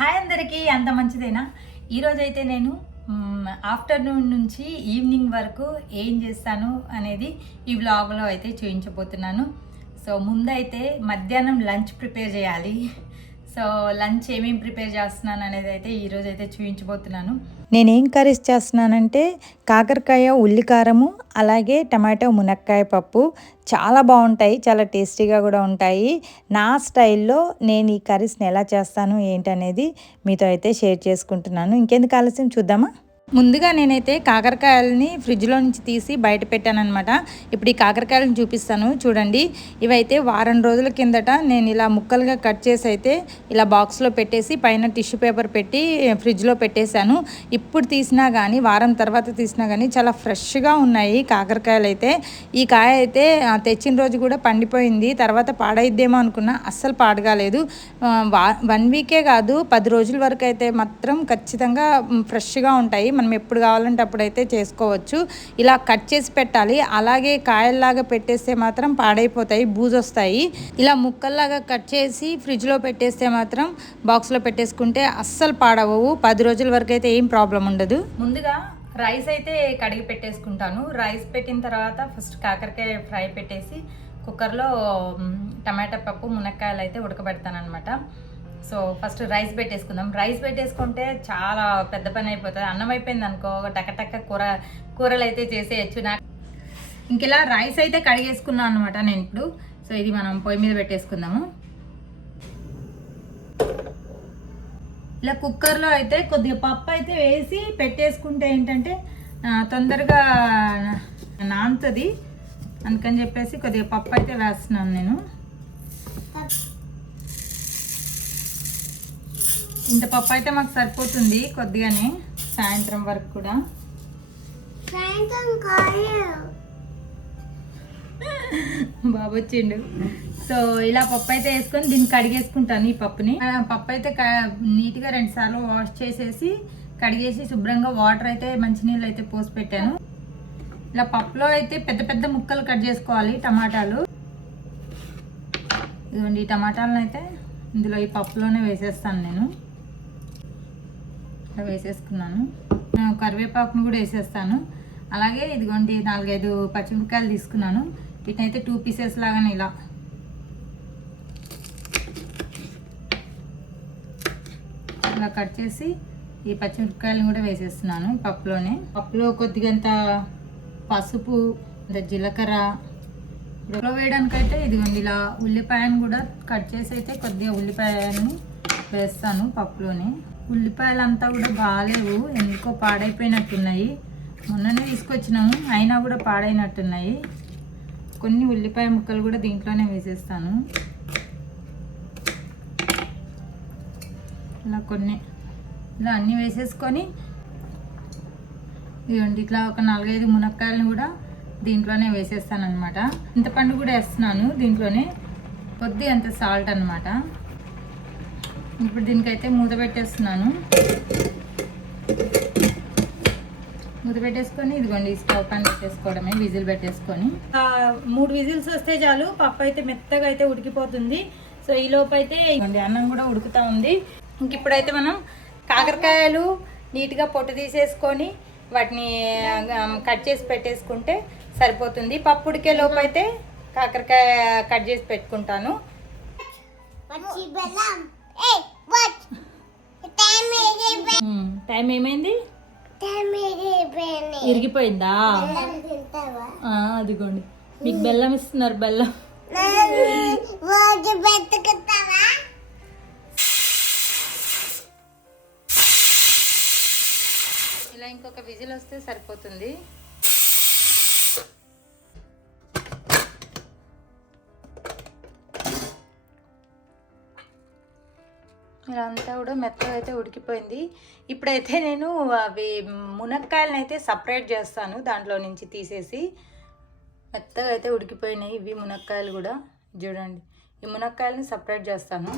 Hi అందరికీ, అంత మంచిదేనా? ఈరోజైతే నేను ఆఫ్టర్నూన్ నుంచి ఈవినింగ్ వరకు ఏం చేస్తాను అనేది ఈ వ్లాగ్లో అయితే చూపించబోతున్నాను. సో ముందైతే మధ్యాహ్నం లంచ్ ప్రిపేర్ చేయాలి. సో లంచ్ ఏమేమి ప్రిపేర్ చేస్తున్నాను అనేది అయితే ఈరోజు అయితే చూపించబోతున్నాను. నేనేం కర్రీస్ చేస్తున్నానంటే కాకరకాయ ఉల్లికారము, అలాగే టమాటో మునక్కాయ పప్పు చాలా బాగుంటాయి, చాలా టేస్టీగా కూడా ఉంటాయి. నా స్టైల్లో నేను ఈ కర్రీస్ని ఎలా చేస్తాను ఏంటనేది మీతో అయితే షేర్ చేసుకుంటున్నాను. ఇంకెందుకు ఆలస్యం, చూద్దామా? ముందుగా నేనైతే కాకరకాయలని ఫ్రిడ్జ్లో నుంచి తీసి బయట పెట్టానమాట. ఇప్పుడు ఈ కాకరకాయలను చూపిస్తాను చూడండి. ఇవైతే వారం రోజుల కిందట నేను ఇలా ముక్కలుగా కట్ చేసి అయితే ఇలా బాక్స్లో పెట్టేసి పైన టిష్యూ పేపర్ పెట్టి ఫ్రిడ్జ్లో పెట్టేశాను. ఇప్పుడు తీసినా కానీ, వారం తర్వాత తీసినా కానీ చాలా ఫ్రెష్గా ఉన్నాయి కాకరకాయలు అయితే. ఈ కాయ అయితే తెచ్చిన రోజు కూడా పండిపోయింది, తర్వాత పాడైద్దేమో అనుకున్నా, అస్సలు పాడగాలేదు. 1 వీకే కాదు, 10 రోజుల వరకు అయితే మాత్రం ఖచ్చితంగా ఫ్రెష్గా ఉంటాయి. మనం ఎప్పుడు కావాలంటే అప్పుడైతే చేసుకోవచ్చు. ఇలా కట్ చేసి పెట్టాలి. అలాగే కాయల్లాగా పెట్టేస్తే మాత్రం పాడైపోతాయి, బూజొస్తాయి. ఇలా ముక్కల్లాగా కట్ చేసి ఫ్రిడ్జ్లో పెట్టేస్తే మాత్రం బాక్స్లో పెట్టేసుకుంటే అస్సలు పాడవవు. 10 రోజుల వరకు అయితే ఏం ప్రాబ్లం ఉండదు. ముందుగా రైస్ అయితే కడిగి పెట్టేసుకుంటాను. రైస్ పెట్టిన తర్వాత ఫస్ట్ కాకరకాయ ఫ్రై పెట్టేసి కుక్కర్లో టమాటా పప్పు మునక్కాయలు అయితే ఉడకబెడతాను అనమాట. సో ఫస్ట్ రైస్ పెట్టేసుకుందాం. రైస్ పెట్టేసుకుంటే చాలా పెద్ద పని అయిపోతుంది. అన్నం అయిపోయింది అనుకో, టక్క కూరలు అయితే చేసేయచ్చు. నాకు ఇంకెలా రైస్ అయితే కడిగేసుకున్నాను అనమాట నేను ఇప్పుడు. సో ఇది మనం పొయ్యి మీద పెట్టేసుకుందాము. ఇలా కుక్కర్లో అయితే కొద్దిగా పప్పు అయితే వేసి పెట్టేసుకుంటే ఏంటంటే తొందరగా నానుతుంది. అందుకని చెప్పేసి కొద్దిగా పప్పు అయితే వేస్తున్నాను నేను. ఇంత పప్పు అయితే మాకు సరిపోతుంది కొద్దిగానే, సాయంత్రం వరకు కూడా. బాబు వచ్చిండు. సో ఇలా పప్పు అయితే వేసుకొని దీన్ని కడిగేసుకుంటాను. ఈ పప్పుని పప్పు అయితే నీట్గా 2 సార్లు వాష్ చేసేసి కడిగేసి శుభ్రంగా వాటర్ అయితే మంచినీళ్ళు అయితే పోసి పెట్టాను. ఇలా పప్పులో అయితే పెద్ద పెద్ద ముక్కలు కట్ చేసుకోవాలి టమాటాలు. ఇదిగోండి, ఈ టమాటాలను అయితే ఇందులో ఈ పప్పులోనే వేసేస్తాను నేను. వేసేసుకున్నాను. కరివేపాకును కూడా వేసేస్తాను. అలాగే ఇదిగోండి 4-5 పచ్చిమిరపకాయలు తీసుకున్నాను. వీటిని అయితే 2 పీసెస్ లాగానే ఇలా కట్ చేసి ఈ పచ్చిమిరపకాయలను కూడా వేసేస్తున్నాను ఈ పప్పులోనే. పప్పులో కొద్దిగంత పసుపు, జీలకర్ర ఉడకలో వేయడానికైతే ఇదిగోండి ఇలా ఉల్లిపాయను కూడా కట్ చేసి అయితే కొద్దిగా ఉల్లిపాయని వేస్తాను పప్పులోనే. ఉల్లిపాయలు అంతా కూడా బాగాలేవు, ఎందుకో పాడైపోయినట్టున్నాయి. మొన్ననే తీసుకొచ్చినాము, అయినా కూడా పాడైనట్టున్నాయి. కొన్ని ఉల్లిపాయ ముక్కలు కూడా దీంట్లోనే వేసేస్తాను. ఇలా అన్నీ వేసేసుకొని ఇదిగోండి ఇట్లా ఒక 4-5 మునక్కాయలను కూడా దీంట్లోనే వేసేస్తాను అనమాట. చింతపండు కూడా వేస్తున్నాను దీంట్లోనే, కొద్దిగా అంత సాల్ట్ అనమాట. ఇప్పుడు దీనికైతే మూత పెట్టేస్తున్నాను. మూత పెట్టేసుకొని ఇదిగోండి స్టవ్ పైన పెట్టేసుకోవడమే, విజిల్ పెట్టేసుకొని 3 విజిల్స్ వస్తే చాలు. పప్పు అయితే మెత్తగా అయితే ఉడికిపోతుంది. సో ఈ లోపు అయితే అన్నం కూడా ఉడుకుతూ ఉంది. ఇంక ఇప్పుడైతే మనం కాకరకాయలు నీట్గా పొట్టు తీసేసుకొని వాటిని కట్ చేసి పెట్టేసుకుంటే సరిపోతుంది. పప్పు ఉడికే లోపు అయితే కాకరకాయ కట్ చేసి పెట్టుకుంటాను. టైం ఏమైంది? ఇరిగిపోయిందా? అదిగోండి మీకు బెల్లం ఇస్తున్నారు. బెల్లం ఇలా ఇంకొక విజిల్ వస్తే సరిపోతుంది. ఇలా అంతా కూడా మెత్తగా అయితే ఉడికిపోయింది. ఇప్పుడైతే నేను అవి మునక్కాయలను అయితే సపరేట్ చేస్తాను, దాంట్లో నుంచి తీసేసి. మెత్తగా అయితే ఉడికిపోయినాయి ఇవి మునక్కాయలు కూడా. చూడండి, ఈ మునక్కాయలని సపరేట్ చేస్తాను.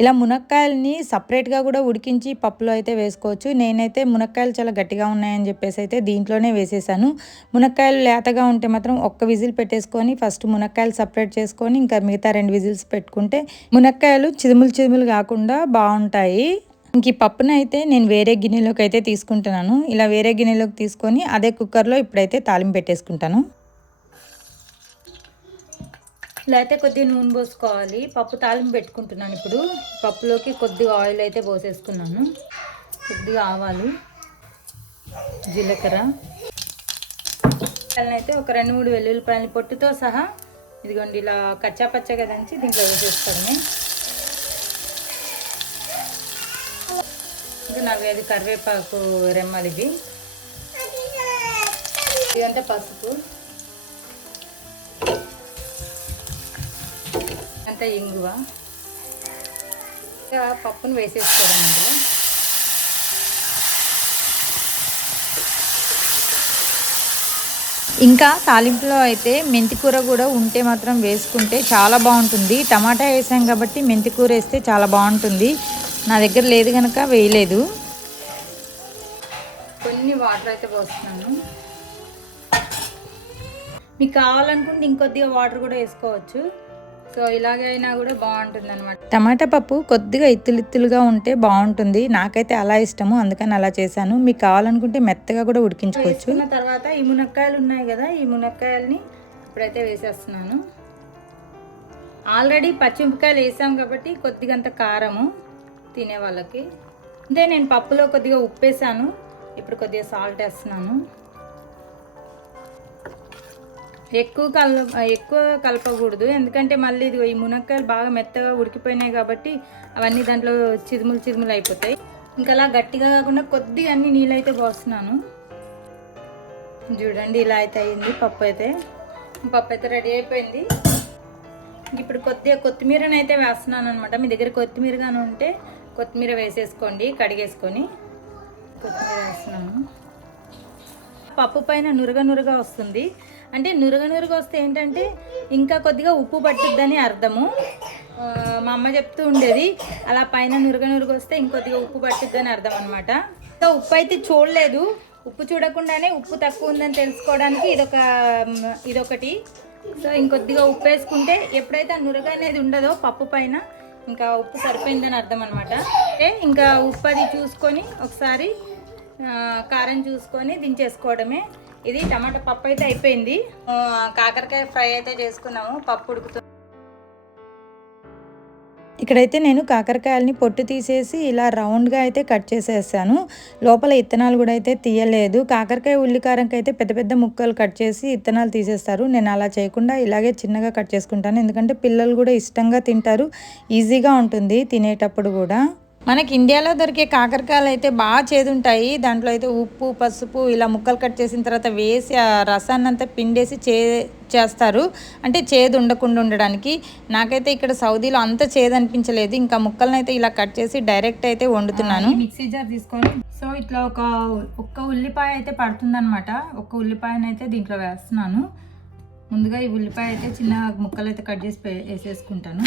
ఇలా మునక్కాయలని సపరేట్గా కూడా ఉడికించి పప్పులో అయితే వేసుకోవచ్చు. నేనైతే మునక్కాయలు చాలా గట్టిగా ఉన్నాయని చెప్పేసి అయితే దీంట్లోనే వేసేసాను. మునక్కాయలు లేతగా ఉంటే మాత్రం 1 విజిల్ పెట్టేసుకొని ఫస్ట్ మునక్కాయలు సపరేట్ చేసుకొని ఇంకా మిగతా 2 విజిల్స్ పెట్టుకుంటే మునక్కాయలు చిదుములు కాకుండా బాగుంటాయి. ఇంక ఈ పప్పును అయితే నేను వేరే గిన్నెలోకి అయితే తీసుకుంటున్నాను. ఇలా వేరే గిన్నెలోకి తీసుకొని అదే కుక్కర్లో ఇప్పుడైతే తాలింపు పెట్టేసుకుంటాను. ఇలా అయితే కొద్దిగా నూనె పోసుకోవాలి. పప్పు తాలింపు పెట్టుకుంటున్నాను. ఇప్పుడు పప్పులోకి కొద్దిగా ఆయిల్ అయితే పోసేసుకున్నాను. కొద్దిగా ఆవాలు, జీలకర్ర అయితే ఒక 2-3 వెల్లుల్లిపాయలు పొట్టుతో సహా ఇదిగోండి ఇలా కచ్చా పచ్చగా దంచి దీంట్లో వేసేసుకోవడమే. ఇంకా 4-5 కరివేపాకు రెమ్మలు ఇవి. ఇదంతా పసుపు, అంతా ఇంగువ. ఇంకా పప్పును వేసేసుకోవడం అందులో. ఇంకా తాలింపులో అయితే మెంతికూర కూడా ఉంటే మాత్రం వేసుకుంటే చాలా బాగుంటుంది. టమాటా వేసాం కాబట్టి మెంతికూర వేస్తే చాలా బాగుంటుంది. నా దగ్గర లేదు కనుక వేయలేదు. కొన్ని వాటర్ అయితే పోస్తున్నాను. మీకు కావాలనుకుంటే ఇంకొద్దిగా వాటర్ కూడా వేసుకోవచ్చు. సో ఇలాగైనా కూడా బాగుంటుంది అనమాట. టమాటా పప్పు కొద్దిగా ఇత్తులుగా ఉంటే బాగుంటుంది. నాకైతే అలా ఇష్టము, అందుకని అలా చేశాను. మీకు కావాలనుకుంటే మెత్తగా కూడా ఉడికించుకోవచ్చు. వేసుకున్న తర్వాత ఈ మునక్కాయలు ఉన్నాయి కదా, ఈ మునక్కాయలని ఇప్పుడైతే వేసేస్తున్నాను. ఆల్రెడీ పచ్చిమిరపకాయలు వేసాం కాబట్టి కొద్దిగంత కారము తినే వాళ్ళకి. అంటే నేను పప్పులో కొద్దిగా ఉప్పు వేసాను. ఇప్పుడు కొద్దిగా సాల్ట్ వేస్తున్నాను. ఎక్కువ కలపకూడదు, ఎందుకంటే మళ్ళీ ఇది ఈ మునక్కాయలు బాగా మెత్తగా ఉడికిపోయినాయి కాబట్టి అవన్నీ దాంట్లో చిదుములు అయిపోతాయి. ఇంకా అలా గట్టిగా కాకుండా కొద్దిగా అన్ని నీళ్ళు అయితే పోస్తున్నాను. చూడండి ఇలా అయితే అయింది. పప్పు అయితే రెడీ అయిపోయింది. ఇప్పుడు కొద్దిగా కొత్తిమీరని అయితే వేస్తున్నాను అనమాట. మీ దగ్గర కొత్తిమీర కానీ ఉంటే కొత్తిమీర వేసేసుకోండి, కడిగేసుకొని. కొత్తిమీర వేస్తున్నాను. పప్పు పైన నురగ వస్తుంది. అంటే నురగ వస్తే ఏంటంటే ఇంకా కొద్దిగా ఉప్పు పట్టుద్దని అర్థము. మా అమ్మ చెప్తూ ఉండేది, అలా పైన నురగ వస్తే ఇంకొద్దిగా ఉప్పు పట్టుద్దని అర్థం అనమాట. సో ఉప్పు అయితే చూడలేదు. ఉప్పు చూడకుండానే ఉప్పు తక్కువ ఉందని తెలుసుకోవడానికి ఇదొకటి. సో ఇంకొద్దిగా ఉప్పు వేసుకుంటే ఎప్పుడైతే ఆ నురగ అనేది ఉండదో పప్పు పైన ఇంకా ఉప్పు సరిపోయిందని అర్థం అనమాట. ఇంకా ఉప్పు అది చూసుకొని ఒకసారి కారం చూసుకొని దించేసుకోవడమే. ఇది టమాటా పప్పు అయితే అయిపోయింది. కాకరకాయ ఫ్రై అయితే చేసుకున్నాము. పప్పు ఉడుకుతుంది. ఇక్కడైతే నేను కాకరకాయలని పొట్టు తీసేసి ఇలా రౌండ్గా అయితే కట్ చేసేసాను. లోపల ఇత్తనాలు కూడా అయితే తీయలేదు. కాకరకాయ ఉల్లికారంకి అయితే పెద్ద పెద్ద ముక్కలు కట్ చేసి ఇత్తనాలు తీసేస్తారు. నేను అలా చేయకుండా ఇలాగే చిన్నగా కట్ చేసుకుంటాను. ఎందుకంటే పిల్లలు కూడా ఇష్టంగా తింటారు, ఈజీగా ఉంటుంది తినేటప్పుడు కూడా. మనకి ఇండియాలో దొరికే కాకరకాయలు అయితే బాగా చేదుంటాయి. దాంట్లో అయితే ఉప్పు, పసుపు ఇలా ముక్కలు కట్ చేసిన తర్వాత వేసి ఆ రసాన్ని అంతా పిండేసి చేస్తారు, అంటే చేదు ఉండకుండా ఉండడానికి. నాకైతే ఇక్కడ సౌదీలో అంత చేదు అనిపించలేదు. ఇంకా ముక్కలను అయితే ఇలా కట్ చేసి డైరెక్ట్ అయితే వండుతున్నాను. మిక్సీ జార్ తీసుకొని సో ఇట్లా ఒక్క ఉల్లిపాయ అయితే పడుతుంది అనమాట. ఒక్క ఉల్లిపాయను అయితే దీంట్లో వేస్తున్నాను. ముందుగా ఈ ఉల్లిపాయ అయితే చిన్న ముక్కలు అయితే కట్ చేసి వేసేసుకుంటాను.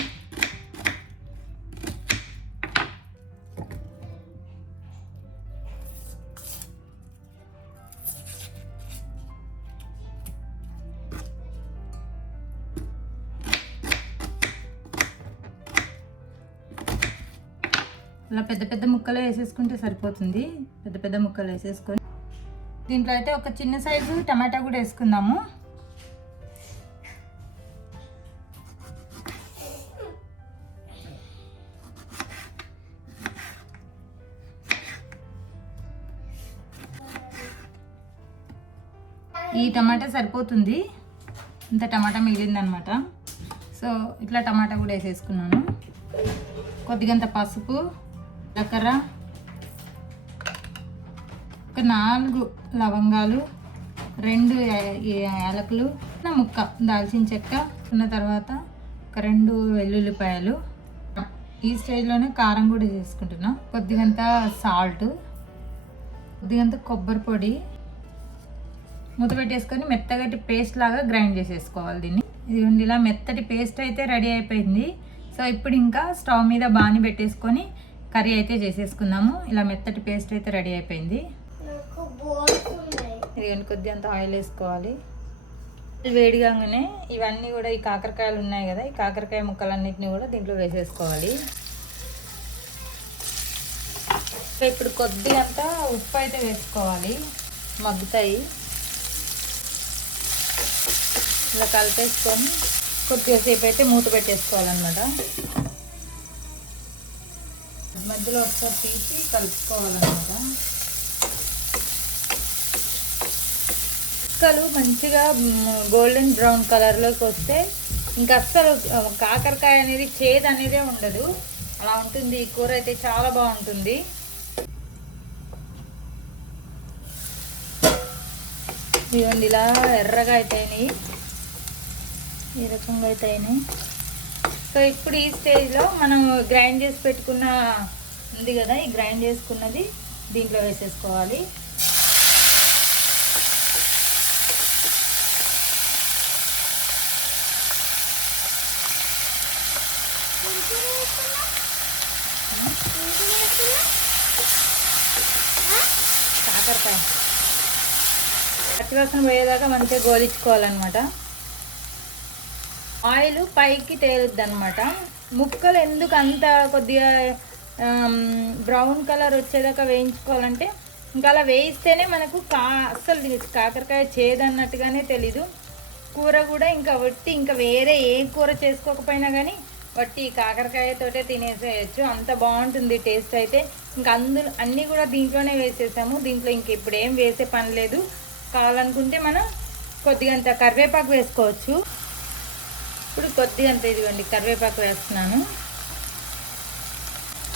అలా పెద్ద పెద్ద ముక్కలు వేసేసుకుంటే సరిపోతుంది. పెద్ద పెద్ద ముక్కలు వేసేసుకొని దీంట్లో అయితే ఒక చిన్న సైజు టమాటా కూడా వేసుకుందాము. ఈ టమాటా సరిపోతుంది, ఇంత టమాటా మిగిలిందనమాట. సో ఇట్లా టమాటా కూడా వేసేసుకున్నాను. కొద్దిగంత పసుపు, జీలకర్ర, ఒక 4 లవంగాలు, 2 యాలకులు, ముక్క దాల్చిన చెక్క ఉన్న తర్వాత ఒక 2 వెల్లుల్లిపాయలు. ఈ స్టేజ్లోనే కారం కూడా చేసుకుంటున్నా. కొద్దిగంత సాల్ట్, కొద్దిగంత కొబ్బరి పొడి మూత పెట్టేసుకొని మెత్తగట్టి పేస్ట్ లాగా గ్రైండ్ చేసేసుకోవాలి దీన్ని. ఇదిగోండి ఇలా మెత్తటి పేస్ట్ అయితే రెడీ అయిపోయింది. సో ఇప్పుడు ఇంకా స్టవ్ మీద బాణీ పెట్టేసుకొని కర్రీ అయితే చేసేసుకుందాము. ఇలా మెత్తటి పేస్ట్ అయితే రెడీ అయిపోయింది. ఇదిగోండి కొద్దిగంత ఆయిల్ వేసుకోవాలి. వేడిగానే ఇవన్నీ కూడా ఈ కాకరకాయలు ఉన్నాయి కదా, ఈ కాకరకాయ ముక్కలన్నిటిని కూడా దీంట్లో వేసేసుకోవాలి. ఇప్పుడు కొద్దిగా అంతా ఉప్పు అయితే వేసుకోవాలి, మగ్గుతాయి. ఇలా కలిపేసుకొని కొద్దిగా సేపు అయితే మూత పెట్టేసుకోవాలన్నమాట. మధ్యలో ఒకసారి తీసి కలుపుకోవాలన్నమాట. ముక్కలు మంచిగా గోల్డెన్ బ్రౌన్ కలర్లోకి వస్తే ఇంకా అస్సలు కాకరకాయ అనేది చేదు అనేదే ఉండదు, అలా ఉంటుంది. ఈ కూర అయితే చాలా బాగుంటుంది. ఇవ్వండి, ఇలా ఎర్రగా అయితాయి, ఈ రకంగా అయితాయి. సో ఇప్పుడు ఈ స్టేజ్లో మనం గ్రైండ్ చేసి పెట్టుకున్న ఉంది కదా, ఈ గ్రైండ్ చేసుకున్నది దీంట్లో వేసేసుకోవాలి. కాకరకాయ పచ్చివాసన పోయేదాకా మంచిగా గోలించుకోవాలన్నమాట. ఆయిల్ పైకి తేలుద్ది అనమాట. ముక్కలు ఎందుకు అంత కొద్దిగా బ్రౌన్ కలర్ వచ్చేదాకా వేయించుకోవాలంటే, ఇంకా అలా వేయిస్తేనే మనకు అస్సలు కాకరకాయ చేదన్నట్టుగానే తెలీదు. కూర కూడా ఇంకా వట్టి, ఇంకా వేరే ఏ కూర చేసుకోకపోయినా కానీ వట్టి కాకరకాయతోటే తినేసేయచ్చు, అంత బాగుంటుంది టేస్ట్ అయితే. ఇంకా అందులో అన్నీ కూడా దీంట్లోనే వేసేసాము. దీంట్లో ఇంక ఇప్పుడు ఏం వేసే పని లేదు. కావాలనుకుంటే మనం కొద్దిగా అంత కరివేపాకు వేసుకోవచ్చు. ఇప్పుడు కొద్దిగా అంత ఇదిగోండి కరివేపాకు వేస్తున్నాను.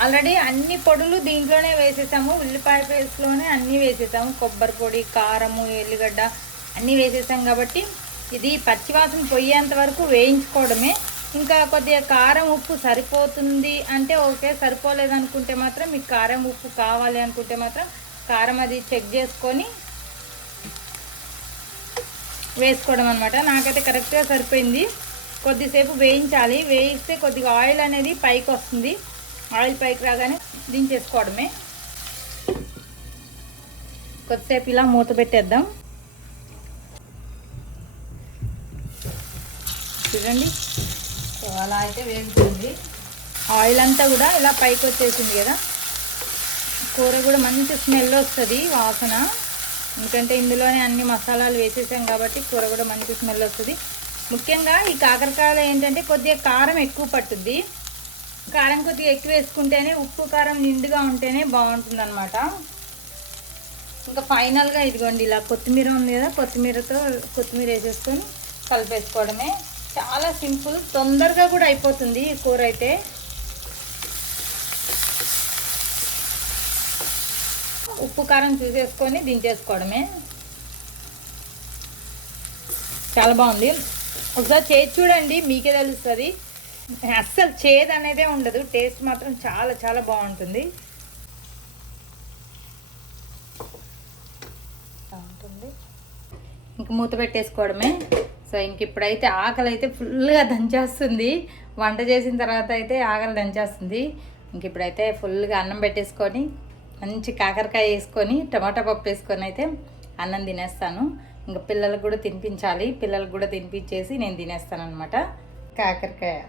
ఆల్రెడీ అన్ని పొడులు దీంట్లోనే వేసేసాము, ఉల్లిపాయ పేస్ట్లోనే అన్నీ వేసేసాము. కొబ్బరి పొడి, కారము, ఎల్లిగడ్డ అన్నీ వేసేసాం కాబట్టి ఇది పచ్చివాసన పోయేంత వరకు వేయించుకోవడమే. ఇంకా కొద్దిగా కారం ఉప్పు సరిపోతుంది అంటే ఓకే, సరిపోలేదనుకుంటే మాత్రం మీకు కారం ఉప్పు కావాలి అనుకుంటే మాత్రం కారం అది చెక్ చేసుకొని వేసుకోవడం అనమాట. నాకైతే కరెక్ట్గా సరిపోయింది. కొద్దిసేపు వేయించాలి, వేయిస్తే కొద్దిగా ఆయిల్ అనేది పైకి వస్తుంది. ఆయిల్ పైకి రాగానే దించేసుకోవడమే. కొద్దిసేపు ఇలా మూత పెట్టేద్దాం. చూడండి, సో అలా అయితే వేగుతుంది. ఆయిల్ అంతా కూడా ఇలా పైకి వచ్చేసింది కదా, కూర కూడా మంచి స్మెల్ వస్తుంది, వాసన. ఎందుకంటే ఇందులోనే అన్ని మసాలాలు వేసేసాం కాబట్టి కూర కూడా మంచి స్మెల్ వస్తుంది. ముఖ్యంగా ఈ కాకరకాయలో ఏంటంటే కొద్దిగా కారం ఎక్కువ పట్టుద్ది. కారం కొద్దిగా ఎక్కువ వేసుకుంటేనే, ఉప్పు కారం నిండుగా ఉంటేనే బాగుంటుంది అనమాట. ఇంకా ఫైనల్గా ఇదిగోండి ఇలా కొత్తిమీర ఉంది కదా, కొత్తిమీర వేసేసుకొని కలిపేసుకోవడమే. చాలా సింపుల్, తొందరగా కూడా అయిపోతుంది ఈ కూర అయితే. ఉప్పు కారం చూసేసుకొని దించేసుకోవడమే. చాలా బాగుంది, ఒకసారి చేసి చూడండి, మీకే తెలుస్తుంది. అస్సలు చేదు అనేదే ఉండదు, టేస్ట్ మాత్రం చాలా చాలా బాగుంటుంది. ఇంక మూత పెట్టేసుకోవడమే. సో ఇంక ఇప్పుడైతే ఆకలి అయితే ఫుల్గా దంచేస్తుంది. వంట చేసిన తర్వాత అయితే ఆకలి దంచేస్తుంది. ఇంక ఇప్పుడైతే ఫుల్గా అన్నం పెట్టేసుకొని మంచి కాకరకాయ వేసుకొని టమాటా పప్పు వేసుకొని అయితే అన్నం తినేస్తాను. ఇంకా పిల్లలకు కూడా తినిపించాలి, పిల్లలకు కూడా తినిపించేసి నేను తినేస్తాను అనమాట. కాకరకాయ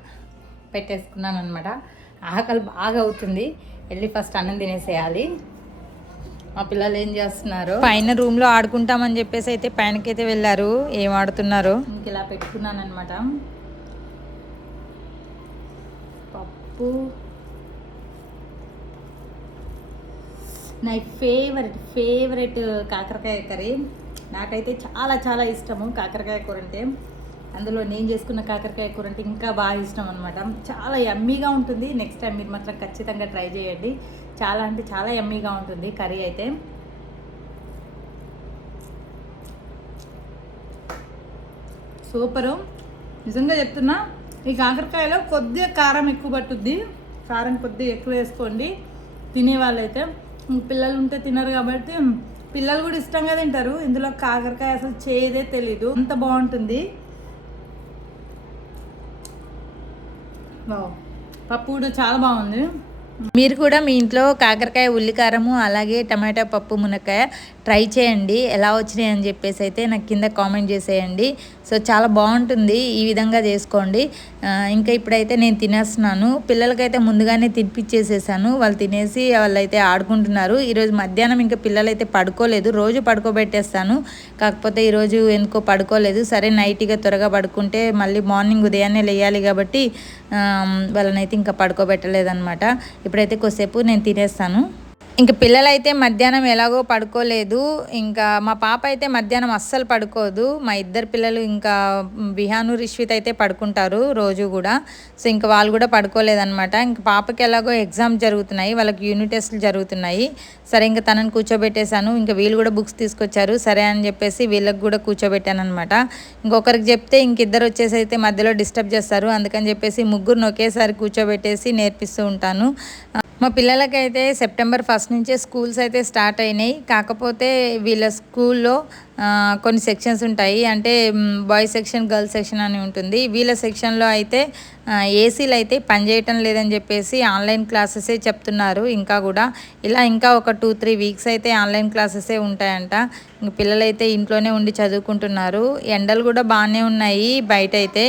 పెట్టేసుకున్నాను అనమాట. ఆకలి బాగా అవుతుంది, వెళ్ళి ఫస్ట్ అన్నం తినేసేయాలి. మా పిల్లలు ఏం చేస్తున్నారు, పైన రూమ్ లో ఆడుకుంటామని చెప్పేసి అయితే పైనకైతే వెళ్ళారు. ఏం ఆడుతున్నారు? ఇంక ఇలా పెట్టుకున్నాను అనమాట. పప్పు నా ఫేవరెట్ కాకరకాయ కర్రీ. నాకైతే చాలా చాలా ఇష్టము కాకరకాయ కూర అంటే. అందులో నేను చేసుకున్న కాకరకాయ కూర అంటే ఇంకా బాగా ఇష్టం అనమాట. చాలా యమ్మీగా ఉంటుంది. నెక్స్ట్ టైం మీరు మాత్రం ఖచ్చితంగా ట్రై చేయండి. చాలా అంటే చాలా యమ్మీగా ఉంటుంది కర్రీ అయితే. సూపరు, నిజంగా చెప్తున్నా. ఈ కాకరకాయలో కొద్దిగా కారం ఎక్కువ పట్టుద్ది, కారం కొద్దిగా ఎక్కువ వేసుకోండి. తినేవాళ్ళైతే, పిల్లలు ఉంటే తినరు కాబట్టి పిల్లలు కూడా ఇష్టంగా తింటారు. ఇందులో కాకరకాయ అసలు చేదే తెలీదు, అంత బాగుంటుంది. పప్పు కూడా చాలా బాగుంది. మీరు కూడా మీ ఇంట్లో కాకరకాయ ఉల్లికారము అలాగే టమాటా పప్పు మునక్కాయ ట్రై చేయండి. ఎలా వచ్చినాయి అని చెప్పేసి అయితే నాకు కింద కామెంట్ చేసేయండి. సో చాలా బాగుంటుంది, ఈ విధంగా చేసుకోండి. ఇంకా ఇప్పుడైతే నేను తినేస్తున్నాను. పిల్లలకైతే ముందుగానే తినిపించేసేసాను. వాళ్ళు తినేసి వాళ్ళైతే ఆడుకుంటున్నారు. ఈరోజు మధ్యాహ్నం ఇంకా పిల్లలైతే పడుకోలేదు. రోజు పడుకోబెట్టేస్తాను, కాకపోతే ఈరోజు ఎందుకో పడుకోలేదు. సరే నైట్గా త్వరగా పడుకుంటే మళ్ళీ మార్నింగ్ ఉదయాన్నే లేయాలి కాబట్టి వాళ్ళనైతే ఇంకా పడుకోబెట్టలేదన్నమాట. ఇప్పుడైతే కొద్దిసేపు నేను తినేస్తాను. ఇంక పిల్లలైతే మధ్యాహ్నం ఎలాగో పడుకోలేదు. ఇంకా మా పాప అయితే మధ్యాహ్నం అస్సలు పడుకోదు. మా ఇద్దరు పిల్లలు ఇంకా విహాను రిష్విత్ అయితే పడుకుంటారు రోజు కూడా. సో ఇంకా వాళ్ళు కూడా పడుకోలేదన్నమాట. ఇంకా పాపకి ఎలాగో ఎగ్జామ్ జరుగుతున్నాయి, వాళ్ళకి యూనిట్ టెస్ట్లు జరుగుతున్నాయి. సరే ఇంకా తనని కూర్చోబెట్టేశాను. ఇంకా వీళ్ళు కూడా బుక్స్ తీసుకొచ్చారు, సరే అని చెప్పేసి వీళ్ళకి కూడా కూర్చోబెట్టాను అనమాట. ఇంకొకరికి చెప్తే ఇంకిద్దరు వచ్చేసి అయితే మధ్యలో డిస్టర్బ్ చేస్తారు, అందుకని చెప్పేసి ముగ్గురుని ఒకేసారి కూర్చోబెట్టేసి నేర్పిస్తూ ఉంటాను. మా పిల్లలకైతే సెప్టెంబర్ 1 నుంచే స్కూల్స్ అయితే స్టార్ట్ అయినాయి. కాకపోతే వీళ్ళ స్కూల్లో కొన్ని సెక్షన్స్ ఉంటాయి, అంటే బాయ్స్ సెక్షన్, గర్ల్స్ సెక్షన్ అని ఉంటుంది. వీళ్ళ సెక్షన్లో అయితే ఏసీలు అయితే పనిచేయటం లేదని చెప్పేసి ఆన్లైన్ క్లాసెసే చెప్తున్నారు. ఇంకా కూడా ఇలా ఇంకా ఒక 2-3 వీక్స్ అయితే ఆన్లైన్ క్లాసెసే ఉంటాయంట. ఇంక పిల్లలైతే ఇంట్లోనే ఉండి చదువుకుంటున్నారు. ఎండలు కూడా బాగానే ఉన్నాయి బయట అయితే.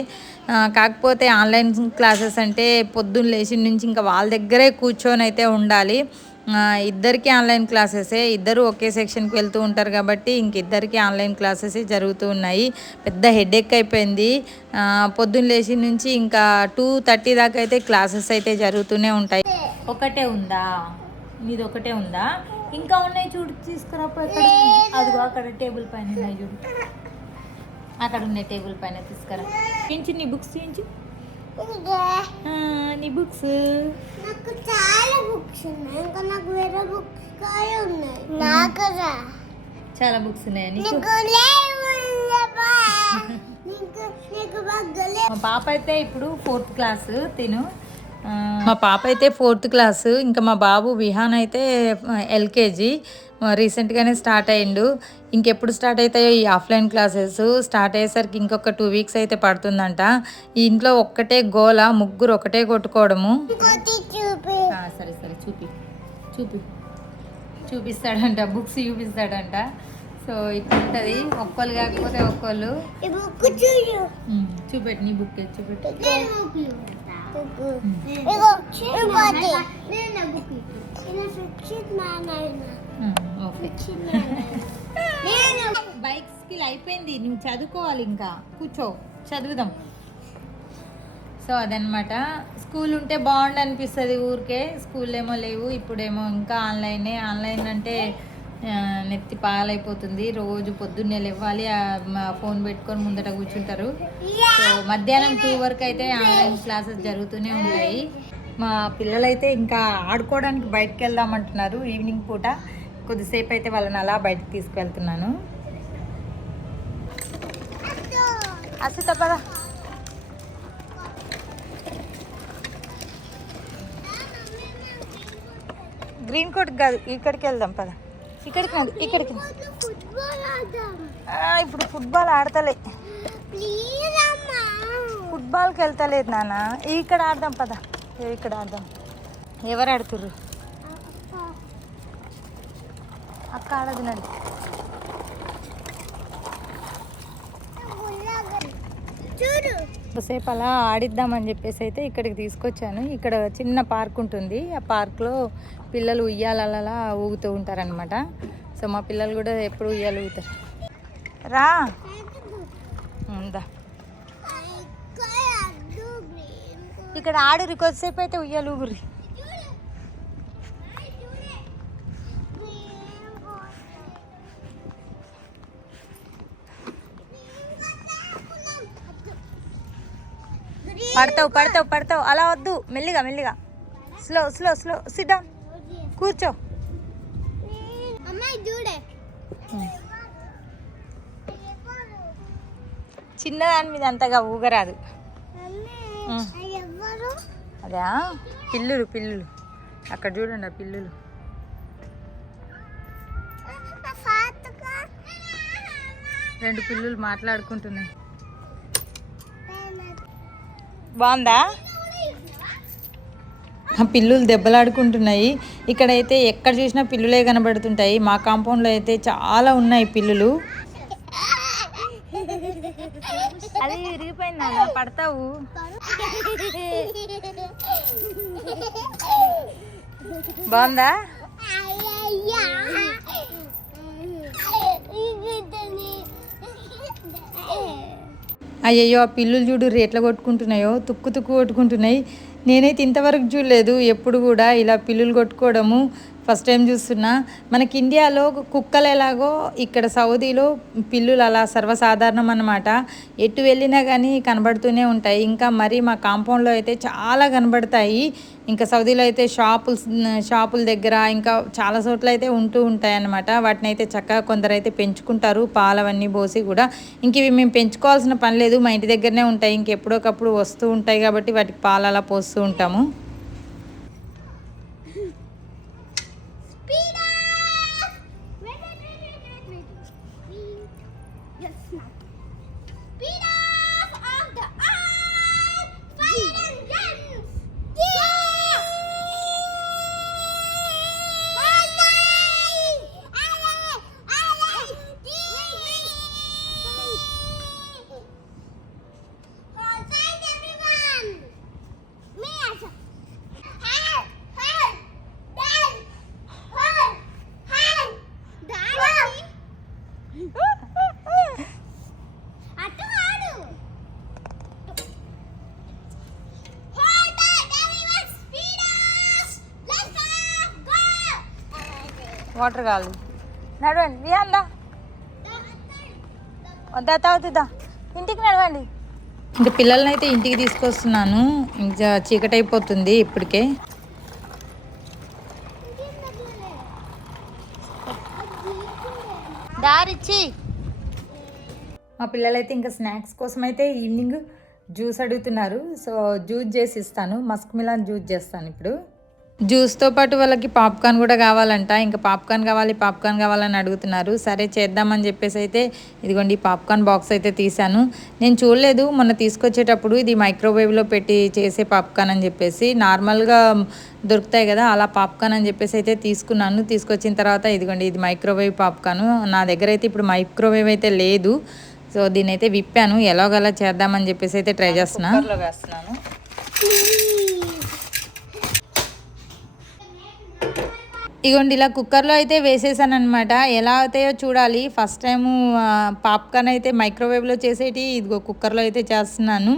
కాకపోతే ఆన్లైన్ క్లాసెస్ అంటే పొద్దున్న లేచి నుంచి ఇంకా వాళ్ళ దగ్గరే కూర్చొని అయితే ఉండాలి. ఇద్దరికి ఆన్లైన్ క్లాసెసే, ఇద్దరు ఒకే సెక్షన్కి వెళ్తూ ఉంటారు కాబట్టి ఇద్దరికి ఆన్లైన్ క్లాసెసే జరుగుతూ ఉన్నాయి. పెద్ద హెడేక్ అయిపోయింది. పొద్దున్న లేచి నుంచి ఇంకా 2:30 దాకా అయితే క్లాసెస్ అయితే జరుగుతూనే ఉంటాయి. ఒకటే ఉందా? నీది ఒకటే ఉందా? ఇంకా ఉన్నాయి చూడు, తీసుకురా. అదిగో అక్కడ టేబుల్ పైన ఉన్నాయి చూడు, అక్కడ ఉన్నాయి టేబుల్ పైన, తీసుకురా. చూపించి నీ బుక్స్, చూపించి నీ బుక్స్. నాకు చాలా బుక్స్ ఉన్నాయి, ఇంకా నాకు వేరే బుక్స్ కూడా ఉన్నాయి. నాకు చాలా బుక్స్ ఉన్నాయి. మా పాప అయితే ఇప్పుడు 4th క్లాస్ తిను. మా పాప అయితే 4th క్లాసు. ఇంకా మా బాబు విహాన్ అయితే LKG. రీసెంట్గానే స్టార్ట్ అయ్యిండు. ఇంకెప్పుడు స్టార్ట్ అవుతాయో ఈ ఆఫ్లైన్ క్లాసెస్. స్టార్ట్ అయ్యేసరికి ఇంకొక 2 వీక్స్ అయితే పడుతుందంట. ఈ ఇంట్లో ఒక్కటే గోల, ముగ్గురు ఒకటే కొట్టుకోవడము. సరే సరే చూపిస్తాడంట, బుక్స్ చూపిస్తాడంట. సో ఇట్లా ఉంటుంది, ఒక్కళ్ళు కాకపోతే ఒక్కళ్ళు. చూపెట్టు, నీ బుక్ చూపెట్టు. బైక్ స్కిల్ అయిపోయింది, నువ్వు చదువుకోవాలి. ఇంకా కూర్చో, చదువుదాం. సో అదనమాట. స్కూల్ ఉంటే బాగుండు అనిపిస్తుంది ఊరికే. స్కూల్ ఏమో లేవు, ఇప్పుడేమో ఇంకా ఆన్లైన్ అంటే నెత్తి పాలైపోతుంది. రోజు పొద్దున్నే లేవాలి, ఫోన్ పెట్టుకొని ముందట కూర్చుంటారు. సో మధ్యాహ్నం 2 వరకు అయితే ఆన్లైన్ క్లాసెస్ జరుగుతూనే ఉంటాయి. మా పిల్లలైతే ఇంకా ఆడుకోవడానికి బయటకు వెళ్దామంటున్నారు ఈవినింగ్ పూట. కొద్దిసేపు అయితే వాళ్ళని అలా బయటకు తీసుకువెళ్తున్నాను. అసలు తప్పదా, గ్రీన్ కోట్ కాదు, ఇక్కడికి వెళ్దాం పద. ఇక్కడికి ఇప్పుడు ఫుట్బాల్ ఆడతలే, ఫుట్బాల్కి వెళ్తలేదు నాన్న. ఇక్కడ ఆడదాం పద, ఇక్కడ ఆడదాం. ఎవరు ఆడుతుర్రు? అక్క ఆడదు నడు. సేపు అలా ఆడిద్దామని చెప్పేసి అయితే ఇక్కడికి తీసుకొచ్చాను. ఇక్కడ చిన్న పార్క్ ఉంటుంది, ఆ పార్క్లో పిల్లలు ఉయ్యాలలా ఊగుతూ ఉంటారనమాట. సో మా పిల్లలు కూడా ఎప్పుడు ఉయ్యాలు ఊగుతారు. రా ఉందా, ఇక్కడ ఆడురి, కొద్దిసేపు అయితే ఉయ్యాలు ఊగురి. పడతావు అలా వద్దు, మెల్లిగా స్లో సిట్ డౌన్, కూర్చో. చిన్నదాని మీద అంతగా ఊగరాదు. అదా పిల్లులు అక్కడ చూడండి, ఆ పిల్లులు. రెండు పిల్లులు మాట్లాడుకుంటున్నాయి. బాగుందా? ఆ పిల్లులు దెబ్బలాడుకుంటున్నాయి. ఇక్కడైతే ఎక్కడ చూసినా పిల్లులే కనబడుతుంటాయి. మా కాంపౌండ్లో అయితే చాలా ఉన్నాయి పిల్లులు. అది విరిగిపోయిందా, పడతావు. బాగుందా? అయ్యయ్యో, ఆ పిల్లులు చూడు ఎట్లా కొట్టుకుంటున్నాయో, తుక్కు తుక్కు కొట్టుకుంటున్నాయి. నేనైతే ఇంతవరకు చూడలేదు ఎప్పుడు కూడా ఇలా పిల్లులు కొట్టుకోవడము, ఫస్ట్ టైం చూస్తున్నా. మనకి ఇండియాలో కుక్కలు ఎలాగో ఇక్కడ సౌదీలో పిల్లులు అలా సర్వసాధారణం అన్నమాట. ఎటు వెళ్ళినా కానీ కనబడుతూనే ఉంటాయి. ఇంకా మరి మా కాంపౌండ్లో అయితే చాలా కనబడతాయి. ఇంకా సౌదీలో అయితే షాపుల దగ్గర ఇంకా చాలా చోట్ల అయితే ఉంటూ ఉంటాయి అన్నమాట. వాటిని అయితే చక్కగా కొందరు అయితే పెంచుకుంటారు, పాలవన్నీ పోసి కూడా. ఇంక ఇవి మేము పెంచుకోవాల్సిన పని లేదు, మా ఇంటి దగ్గరనే ఉంటాయి. ఇంకెప్పుడోకప్పుడు వస్తూ ఉంటాయి కాబట్టి వాటికి పాలు అలా పోస్తూ ఉంటాము. వాటర్ కావాలి, నడవండి. వియాందా వద్దా తాగుతుందా, ఇంటికి నడవండి. ఇంకా పిల్లల్ని అయితే ఇంటికి తీసుకొస్తున్నాను. ఇంకా చీకటి అయిపోతుంది ఇప్పటికే. దారిచ్చి మా పిల్లలైతే ఇంకా స్నాక్స్ కోసం అయితే ఈవినింగ్ జ్యూస్ అడుగుతున్నారు. సో జ్యూస్ చేసి ఇస్తాను, మస్క్ మిలాన్ జ్యూస్ చేస్తాను ఇప్పుడు. జ్యూస్తో పాటు వాళ్ళకి పాప్కార్న్ కూడా కావాలంట. ఇంకా పాప్కార్న్ కావాలని అడుగుతున్నారు. సరే చేద్దామని చెప్పేసి అయితే ఇదిగోండి పాప్కార్న్ బాక్స్ అయితే తీసాను. నేను చూడలేదు మొన్న తీసుకొచ్చేటప్పుడు, ఇది మైక్రోవేవ్లో పెట్టి చేసే పాప్కార్న్ అని చెప్పేసి. నార్మల్గా దొరుకుతాయి కదా అలా పాప్కార్న్ అని చెప్పేసి అయితే తీసుకున్నాను. తీసుకొచ్చిన తర్వాత ఇదిగోండి ఇది మైక్రోవేవ్ పాప్కార్న్. నా దగ్గర అయితే ఇప్పుడు మైక్రోవేవ్ అయితే లేదు. సో దీన్ని అయితే విప్పాను, ఎలాగలా చేద్దామని చెప్పేసి అయితే ట్రై చేస్తున్నాను. వేస్తున్నాను. ఇగోండి ఇలా కుక్కర్లో అయితే వేసేసాను అనమాట. ఎలా అవుతాయో చూడాలి. ఫస్ట్ టైము పాప్కార్న్ అయితే మైక్రోవేవ్లో చేసేటి ఇదిగో కుక్కర్లో అయితే చేస్తున్నాను.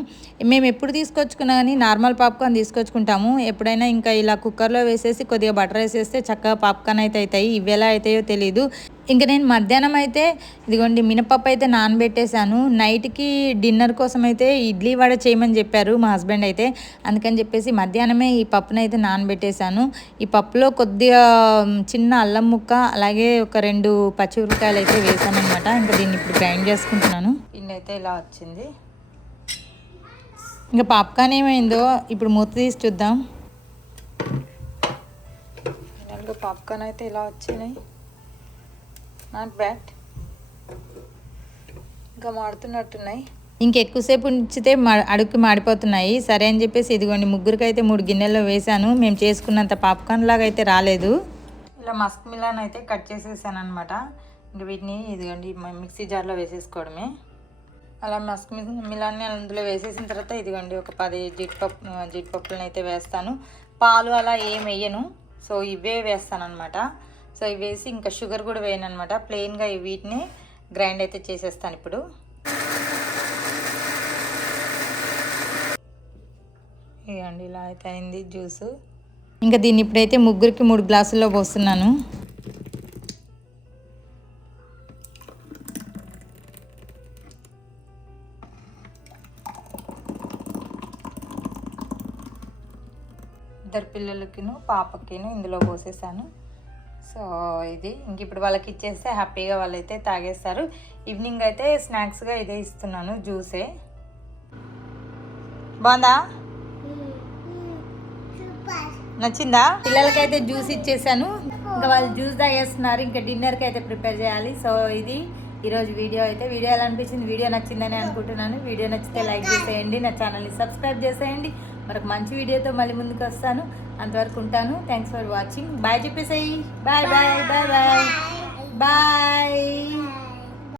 మేము ఎప్పుడు తీసుకొచ్చుకున్నా కానీ నార్మల్ పాప్కార్న్ తీసుకొచ్చుకుంటాము. ఎప్పుడైనా ఇంకా ఇలా కుక్కర్లో వేసేసి కొద్దిగా బటర్ వేసేస్తే చక్కగా పాప్కార్న్ అయితే అవుతాయి. ఇవి ఎలా అవుతాయో తెలీదు. ఇంకా నేను మధ్యాహ్నం అయితే ఇదిగోండి మినపప్పు అయితే నానబెట్టేశాను. నైట్కి డిన్నర్ కోసం అయితే ఇడ్లీ వడ చేయమని చెప్పారు మా హస్బెండ్ అయితే. అందుకని చెప్పేసి మధ్యాహ్నమే ఈ పప్పును అయితే నానబెట్టేశాను. ఈ పప్పులో కొద్దిగా చిన్న అల్లం ముక్క అలాగే ఒక 2 పచ్చిమిరపకాయలు అయితే వేసాను అనమాట. ఇంకా దీన్ని ఇప్పుడు గ్రైండ్ చేసుకుంటున్నాను. పిండి అయితే ఇలా వచ్చింది. ఇంకా పాప్కార్న్ ఏమైందో ఇప్పుడు మూత తీసి చూద్దాం. ఫైనల్గా పాప్కార్న్ అయితే ఇలా వచ్చినాయి. నాట్ బ్యాడ్, ఇంకా మాడుతున్నట్టున్నాయి. ఇంకెక్కువసేపు ఉంచితే అడుక్కి మాడిపోతున్నాయి. సరే అని చెప్పేసి ఇదిగోండి ముగ్గురికి అయితే 3 గిన్నెల్లో వేసాను. మేము చేసుకున్నంత పాప్కార్న్ లాగా అయితే రాలేదు. ఇలా మస్క్ మిలాన్ అయితే కట్ చేసేసాను అనమాట. ఇంక వీటిని ఇదిగోండి మిక్సీ జార్లో వేసేసుకోవడమే. అలా మస్క్ మిలాన్ని అందులో వేసేసిన తర్వాత ఇదిగోండి ఒక 10 జీడిపప్పులను అయితే వేస్తాను. పాలు అలా ఏం వేయను, సో ఇవే వేస్తాను అనమాట. సో ఇవి వేసి ఇంకా షుగర్ కూడా వేయను అనమాట. ప్లెయిన్గా వీటిని గ్రైండ్ అయితే చేసేస్తాను ఇప్పుడు. ఇదండి ఇలా అయితే అయింది జ్యూస్. ఇంకా దీన్ని ఇప్పుడైతే ముగ్గురికి 3 గ్లాసుల్లో పోస్తున్నాను. ఇద్దరు పిల్లలకిను పాపకిను ఇందులో పోసేసాను. సో ఇది ఇంక ఇప్పుడు వాళ్ళకి ఇచ్చేస్తే హ్యాపీగా వాళ్ళైతే తాగేస్తారు. ఈవినింగ్ అయితే స్నాక్స్గా ఇదే ఇస్తున్నాను, జ్యూసే. బాగుందా, నచ్చిందా? పిల్లలకైతే జ్యూస్ ఇచ్చేసాను, ఇంకా వాళ్ళు జ్యూస్ తాగేస్తున్నారు. ఇంకా డిన్నర్కి అయితే ప్రిపేర్ చేయాలి. సో ఇది ఈరోజు వీడియో అయితే. వీడియో ఎలా అనిపించింది? వీడియో నచ్చిందని అనుకుంటున్నాను. వీడియో నచ్చితే లైక్ చేసేయండి, నా ఛానల్ని సబ్స్క్రైబ్ చేసేయండి. మరొక మంచి వీడియోతో మళ్ళీ ముందుకు వస్తాను. అంతవరకు ఉంటాను. Thanks for watching. బాయ్ చెప్పేసాయి. Bye bye bye bye bye.